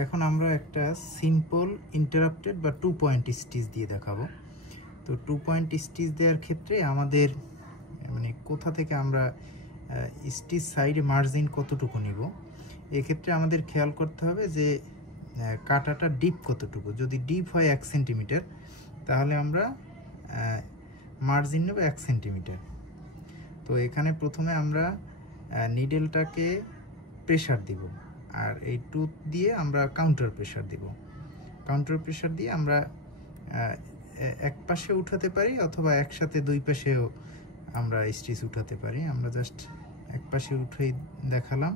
এখন আমরা একটা সিম্পল ইন্টারাপ্টেড বা 2 পয়েন্ট স্টিচ দিয়ে দেখাবো। তো 2 পয়েন্ট স্টিচ দেওয়ার ক্ষেত্রে আমাদের মানে কোথা থেকে আমরা স্টিচ সাইডে মার্জিন কতটুকু নিব, এক্ষেত্রে আমাদের খেয়াল করতে হবে যে কাটাটা ডিপ কতটুকু। যদি ডিপ হয় 1 সেন্টিমিটার, তাহলে আমরা মার্জিন নেব 1 সেন্টিমিটার। তো এখানে প্রথমে আমরা নিডেলটাকে প্রেশার দিব, আর এই টুথ দিয়ে আমরা কাউন্টার প্রেশার দিব। কাউন্টার প্রেশার দিয়ে আমরা এক পাশে উঠাতে পারি অথবা একসাথে দুই পাশেও আমরা স্টিচ উঠাতে পারি। আমরা জাস্ট এক পাশে উঠেই দেখালাম।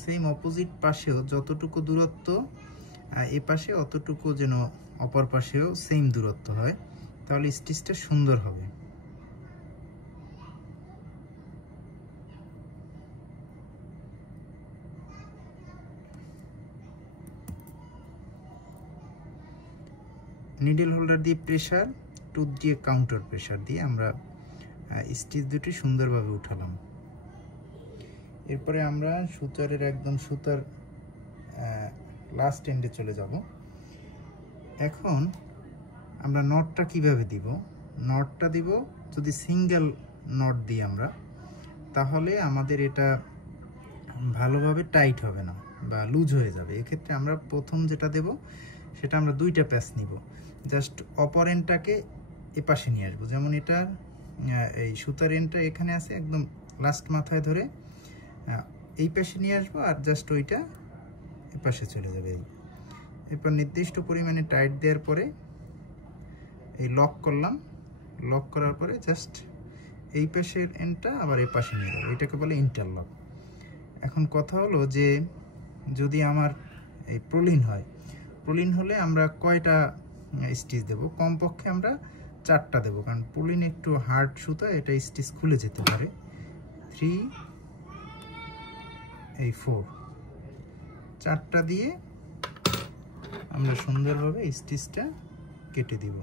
সেম অপোজিট পাশেও যতটুকু দূরত্ব এ পাশে অতটুকু যেন অপর পাশেও সেম দূরত্ব হয়, তাহলে স্টিচটা সুন্দর হবে। নিডল হোল্ডার দিয়ে প্রেশার, টুথ দিয়ে কাউন্টার প্রেশার দিয়ে আমরা স্টিচ দুটি সুন্দরভাবে উঠালাম। এরপরে আমরা সুতারের একদম সুতার লাস্ট এন্ডে চলে যাব। এখন আমরা নটটা কিভাবে দিব? নটটা দিব যদি সিঙ্গেল নট দিই আমরা, তাহলে আমাদের এটা ভালোভাবে টাইট হবে না বা লুজ হয়ে যাবে। এক্ষেত্রে আমরা প্রথম যেটা দেব সেটা আমরা দুইটা প্যাচ নিব, জাস্ট অপর এন্ডটাকে এপাশে নিয়ে আসবো। যেমন এটা এই সুতার এন্ডটা এখানে আছে, একদম লাস্ট মাথায় ধরে এই পাশে নিয়ে আসবো, আর জাস্ট ওইটা এপাশে চলে যাবে। এরপর নির্দিষ্ট পরিমাণে টাইট দেওয়ার পরে এই লক করলাম। লক করার পরে জাস্ট এই পাশের এন্ডটা আবার এই পাশে নিয়ে যাবো, এটাকে বলে ইন্টারলক। এখন কথা হলো যে যদি আমার এই প্রলিন হয়, প্রলিন হলে আমরা কয়টা স্টিচ দেব? কমপক্ষে আমরা 4টা দেব, কারণ প্রলিন একটু হার্ড সুতা, এটা স্টিচ খুলে যেতে পারে। 3 এই 4, 4টা দিয়ে আমরা সুন্দরভাবে স্টিচটা কেটে দিব।